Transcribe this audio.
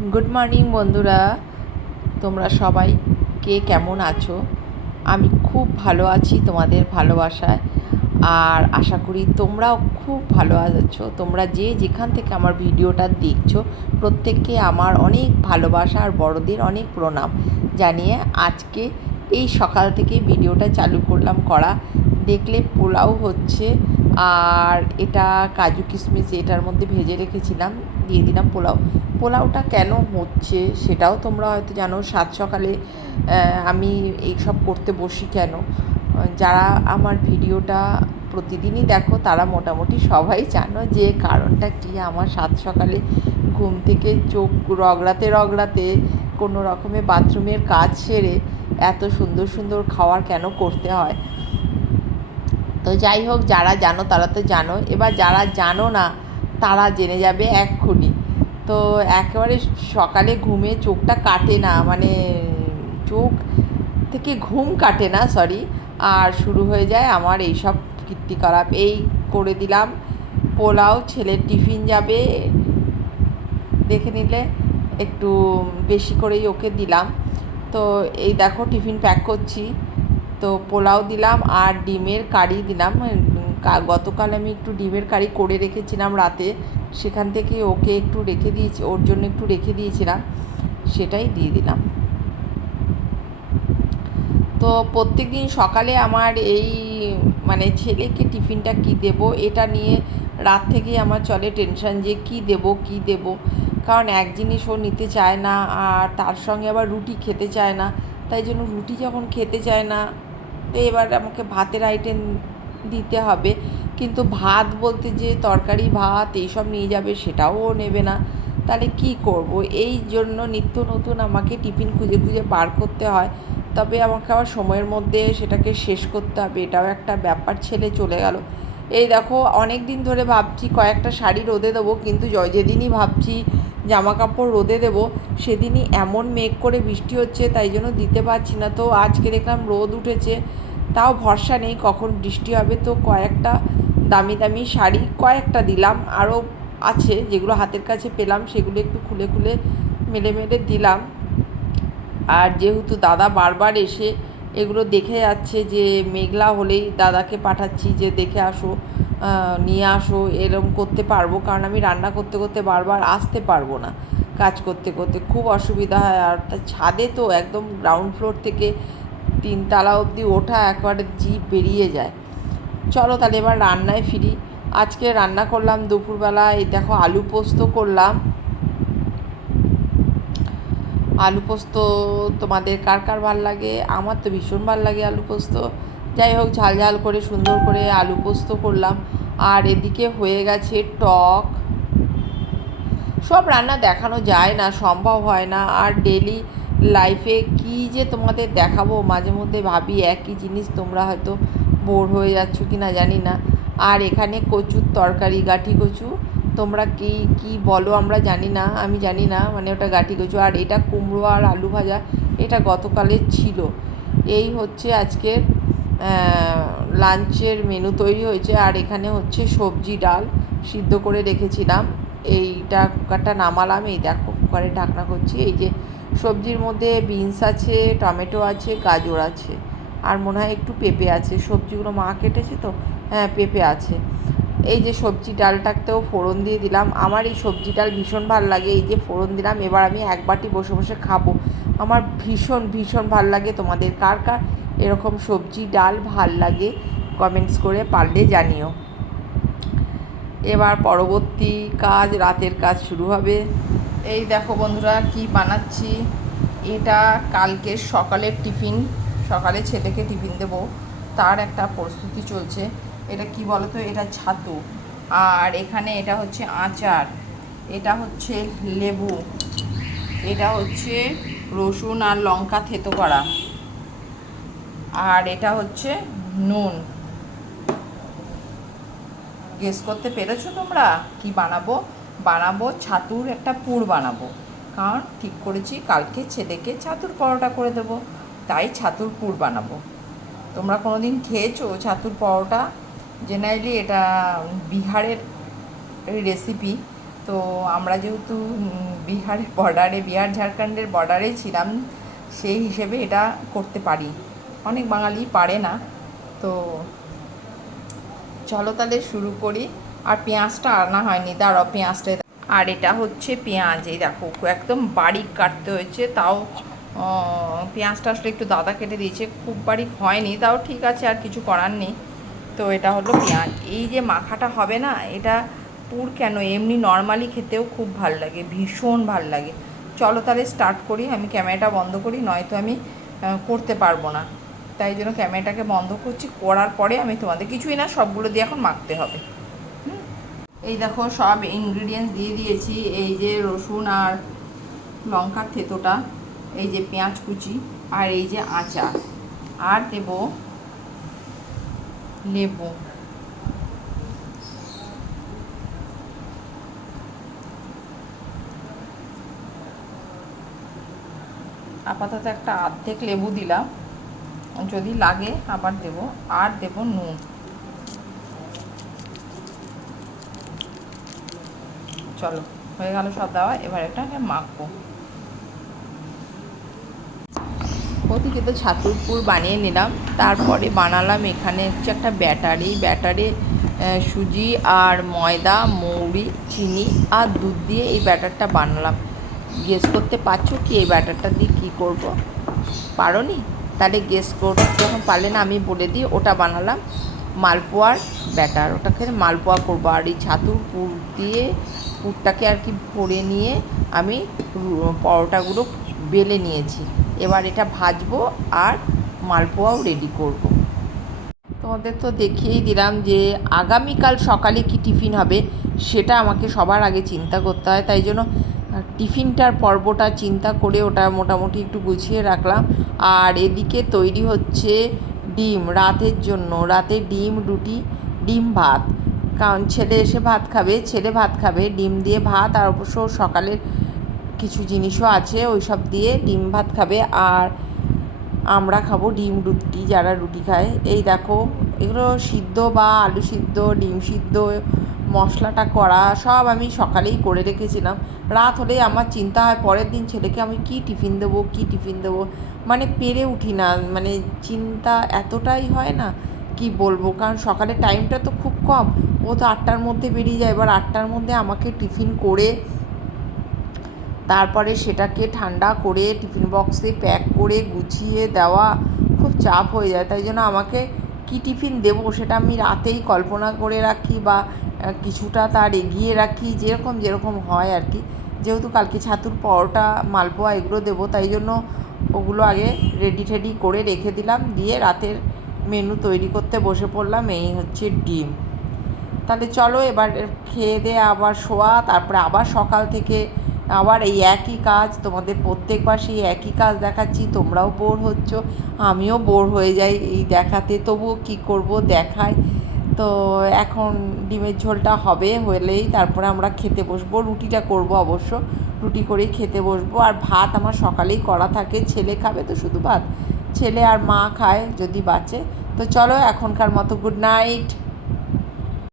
Good morning বন্ধুরা। তোমরা সবাই কে কেমন আছো? আমি খুব ভালো আছি তোমাদের ভালোবাসায়। আর আশা করি তোমরাও খুব ভালো আছো। তোমরা যে যেখান থেকে আমার ভিডিওটা দেখছ, প্রত্যেককে আমার অনেক ভালোবাসা আর বড়দের অনেক প্রণাম জানিয়ে আজকে এই সকাল থেকে ভিডিওটা চালু করলাম করা। দেখলে পোলাও হচ্ছে আর এটা কাজু কিশমিশ, এটার মধ্যে ভেজে রেখেছিলাম, দিয়ে দিলাম পোলাও। পোলাওটা কেন হচ্ছে সেটাও তোমরা হয়তো জানো। সাত সকালে আমি এইসব করতে বসি কেন? যারা আমার ভিডিওটা প্রতিদিনই দেখো, তারা মোটামুটি সবাই জানো যে কারণটা কী। আমার সাত সকালে ঘুম থেকে চোখ রগড়াতে রগড়াতে কোনো রকমে বাথরুমের কাজ সেরে এত সুন্দর সুন্দর খাওয়ার কেন করতে হয়? তো যাই হোক, যারা জানো তারা তো জানো। এবার যারা জানো না, তারা জেনে যাবে এক এক্ষুনি। তো একেবারে সকালে ঘুমে চোখটা কাটে না মানে চোখ থেকে ঘুম কাটে না সরি আর শুরু হয়ে যায় আমার এইসব খারাপ এই করে দিলাম, পোলাও, ছেলের টিফিন যাবে, দেখে নিলে একটু বেশি করেই ওকে দিলাম। তো এই দেখো টিফিন প্যাক করছি, তো পোলাও দিলাম আর ডিমের কারি দিলাম গতকাল আমি একটু ডিমের কারি করে রেখেছিলাম রাতে। সেখান থেকে ওকে একটু রেখে দিয়েছি, ওর জন্য একটু রেখে দিয়েছিলাম, সেটাই দিয়ে দিলাম। তো প্রত্যেক দিন সকালে আমার এই মানে ছেলেকে টিফিনটা কি দেব, এটা নিয়ে রাত থেকেই আমার চলে টেনশন যে কি দেব কি দেব। কারণ এক জিনিস ও নিতে চায় না, আর তার সঙ্গে আবার রুটি খেতে চায় না। তাই জন্য রুটি যখন খেতে চায় না, তো এবার আমাকে ভাতের আইটেম দিতে হবে। কিন্তু ভাত বলতে যে তরকারি, ভাত এইসব নিয়ে যাবে সেটাও নেবে না। তাহলে কি করব? এই জন্য নিত্য নতুন আমাকে টিফিন খুঁজে খুঁজে বার করতে হয়। তবে আমাকে আবার সময়ের মধ্যে সেটাকে শেষ করতে হবে। এটাও একটা ব্যাপার, ছেলে চলে গেল। এই দেখো অনেক দিন ধরে ভাবছি কয়েকটা শাড়ি রোদে দেবো, কিন্তু যেদিনই ভাবছি জামা কাপড় রোদে দেবো, সেদিনই এমন মেঘ করে বৃষ্টি হচ্ছে, তাই জন্য দিতে পারছি না। তো আজকে দেখলাম রোদ উঠেছে। তাও ভরসা নেই কখন বৃষ্টি হবে। তো কয়েকটা দামি দামি শাড়ি, কয়েকটা দিলাম। আরও আছে যেগুলো হাতের কাছে পেলাম, সেগুলো একটু খুলে খুলে মেলে মেলে দিলাম। আর যেহেতু দাদা বারবার এসে এগুলো দেখে যাচ্ছে যে মেঘলা হলেই দাদাকে পাঠাচ্ছি যে দেখে আসো নিয়ে আসো, এরম করতে পারব। কারণ আমি রান্না করতে করতে বারবার আসতে পারব না। কাজ করতে করতে খুব অসুবিধা হয়। আর ছাদে তো একদম গ্রাউন্ড ফ্লোর থেকে তিনতলা অবধি ওঠা একবারে জিপ বেরিয়ে যায়। চলো তাহলে এবার রান্নায় ফিরি। আজকে রান্না করলাম দুপুরবেলা, এই দেখো আলু পোস্ত করলাম। আলু পোস্ত তোমাদের কার কার ভালো লাগে? আমার তো ভীষণ ভালো লাগে আলু পোস্ত। যাই হোক, ঝাল ঝাল করে, সুন্দর করে আলু পোস্ত করলাম। আর এদিকে হয়ে গেছে টক। সব রান্না দেখানো যায় না, সম্ভব হয় না। আর ডেলি লাইফে কি যে তোমাদের দেখাবো, মাঝে মধ্যে ভাবি একই জিনিস তোমরা হয়তো বোর হয়ে যাচ্ছ কি না জানি না। আর এখানে কচুর তরকারি, গাঠি কচু, তোমরা কি কি বলো আমরা জানি না, আমি জানি না মানে ওটা গাঠি কচু। আর এটা কুমড়ো আর আলু ভাজা, এটা গতকালের ছিল। এই হচ্ছে আজকের লাঞ্চের মেনু তৈরি হয়েছে। আর এখানে হচ্ছে সবজি ডাল সিদ্ধ করে রেখেছিলাম। এইটা কুকারটা নামালাম, এই দেখো কুকারে ঢাকনা করছি। এই যে সবজির মধ্যে বিনস আছে, টমেটো আছে, গাজর আছে। আর মনে হয় একটু পেঁপে আছে। সবজিগুলো মা কেটেছে তো? হ্যাঁ পেঁপে আছে। এই যে সবজি ডালটাতেও ফোড়ন দিয়ে দিলাম। আমার এই সবজি ডাল ভীষণ ভালো লাগে। এই যে ফোড়ন দিলাম, এবার আমি এক বাটি বসে বসে খাব। আমার ভীষণ ভীষণ ভালো লাগে তোমাদের। কার কার এরকম সবজি ডাল ভালো লাগে কমেন্টস করে পারলে জানিও। এবার পরবর্তী কাজ, রাতের কাজ শুরু হবে। এই দেখো বন্ধুরা কি বানাচ্ছি। এটা কালকে সকালের টিফিন। সকালে ছেলেকে টিফিন দেবো। তার একটা প্রস্তুতি চলছে। এটা কি বলতো? এটা ছাতু। আর এখানে এটা হচ্ছে আচার। এটা হচ্ছে লেবু। এটা হচ্ছে রসুন আর লঙ্কা থেতো করা। আর এটা হচ্ছে নুন। গেস করতে পেরেছ তোমরা? কি বানাবো? বানাবো, ছাতুর একটা পুর বানাবো। কারণ ঠিক করেছি, কালকে ছেলেকে ছাতুর পরোটা করে দেবো, তাই ছাতুর পুর বানাবো। তোমরা কোনো দিন খেয়েছো ছাতুর পরোটা? জেনারেলি এটা বিহারের রেসিপি তো আমরা যেহেতু বিহারের বর্ডারে বিহার ঝাড়খণ্ডের বর্ডারে ছিলাম, সেই হিসেবে এটা করতে পারি। অনেক বাঙালি পারে না, তো চলো তাহলে শুরু করি। আর পেঁয়াজটা আনা হয়নি, দাঁড়াও পেঁয়াজটা। আর এটা হচ্ছে পেঁয়াজ, এই দেখো, একদম বারিক কাটতে হয়েছে, তাও পেঁয়াজটা আসলে একটু দাদা কেটে দিয়েছে, খুব বারিক হয়নি, তাও ঠিক আছে, আর কিছু করার নেই। তো এটা হলো পেঁয়াজ। এই যে মাখাটা হবে না, এটা পুর কেন? এমনি নর্মালি খেতেও খুব ভালো লাগে, ভীষণ ভালো লাগে। চলো তাহলে স্টার্ট করি, আমি ক্যামেরাটা বন্ধ করি, নয়তো আমি করতে পারব না। তাই জন্য ক্যামেরাটাকে বন্ধ করছি, করার পরে আমি তোমাদের কিছুই না, সবগুলো দিয়ে এখন মাখতে হবে? এই দেখো, সব ইনগ্রিডিয়েন্টস দিয়ে দিয়েছি। এই যে রসুন আর লঙ্কার থেতোটা, এই যে পেঁয়াজ কুচি, আর এই যে আচার। আর দেব লেবু। আপাতত একটা অর্ধেক লেবু দিলাম। যদি লাগে, আবার দেব। আর দেব নুন। চলো, হয়ে গেল সব দেওয়া, এবার এটাকে মাখবো। ওদিকে তো ছাতুরপুর বানিয়ে নিলাম, তারপরে বানালাম এখানে হচ্ছে একটা ব্যাটারি। ব্যাটারে সুজি আর ময়দা, মৌরি, চিনি আর দুধ দিয়ে এই ব্যাটারটা বানালাম। গেস করতে পারছ কি এই ব্যাটারটা দিয়ে কী করব? পারো নি তাহলে গেস করতে যখন পারলে না, আমি বলে দিই, ওটা বানালাম মালপোয়ার ব্যাটার। ওটাকে মালপোয়া করব। আর এই ছাতুর পুর দিয়ে পুরটাকে আর কি ভরে নিয়ে আমি পরোটাগুলো বেলে নিয়েছি। এবার এটা ভাজবো আর মালপোয়াও রেডি করব। তোমাদের তো দেখিয়েই দিলাম যে আগামীকাল সকালে কি টিফিন হবে, সেটা আমাকে সবার আগে চিন্তা করতে হয়। তাই জন্য টিফিনটার পর্বটা চিন্তা করে ওটা মোটামুটি একটু গুছিয়ে রাখলাম। আর এদিকে তৈরি হচ্ছে ডিম, রাতের জন্য। রাতে ডিম, রুটি, ডিম, ভাত। কারণ ছেলে এসে ভাত খাবে, ছেলে ভাত খাবে, ডিম দিয়ে ভাত, আর অবশ্য সকালের কিছু জিনিসও আছে ওই সব দিয়ে ডিম ভাত খাবে, আর আমরা খাব ডিম রুটি, যারা রুটি খায়। এই দেখো, এগুলো সিদ্ধ বা আলু সিদ্ধ, ডিম সিদ্ধ, মশলাটা করা, সব আমি সকালেই করে রেখেছিলাম। রাত হলেই আমার চিন্তা হয়, পরের দিন ছেলেকে আমি কি টিফিন দেবো, কি টিফিন দেবো? মানে পেরে উঠি না মানে চিন্তা এতটাই হয় না, কি বলব? কারণ সকালে টাইমটা তো খুব কম। ও তো আটটার মধ্যে বেরিয়ে যায়। এবার আটটার মধ্যে আমাকে টিফিন করে তারপরে সেটাকে ঠান্ডা করে টিফিন বক্সে প্যাক করে গুছিয়ে দেওয়া খুব চাপ হয়ে যায়। তাই জন্য আমাকে কি টিফিন দেবো সেটা আমি রাতেই কল্পনা করে রাখি বা কিছুটা তার এগিয়ে রাখি, যেরকম যেরকম হয় আর কি। যেহেতু কালকে ছাতুর পরোটা, মালপোয়া এগুলো দেবো, তাই জন্য ওগুলো আগে রেডি টেডি করে রেখে দিলাম। দিয়ে রাতের মেনু তৈরি করতে বসে পড়লাম। এই হচ্ছে ডিম। তাহলে চলো এবার খেয়ে দিয়ে আবার শোয়া, তারপরে আবার সকাল থেকে আবার এই একই কাজ, তোমাদের প্রত্যেকবার সেই একই কাজ দেখাচ্ছি, তোমরাও বোর হচ্ছ, আমিও বোর হয়ে যাই, এই দেখাতে তবুও কি করব দেখায় তো এখন ডিমের ঝোলটা হবে হলেই তারপরে আমরা খেতে বসবো, রুটিটা করব অবশ্য, রুটি করেই খেতে বসবো, আর ভাত আমার সকালেই করা থাকে, ছেলে খাবে তো শুধু ভাত, ছেলে আর মা খায় যদি বাঁচে, তো চলো এখনকার মতো গুড নাইট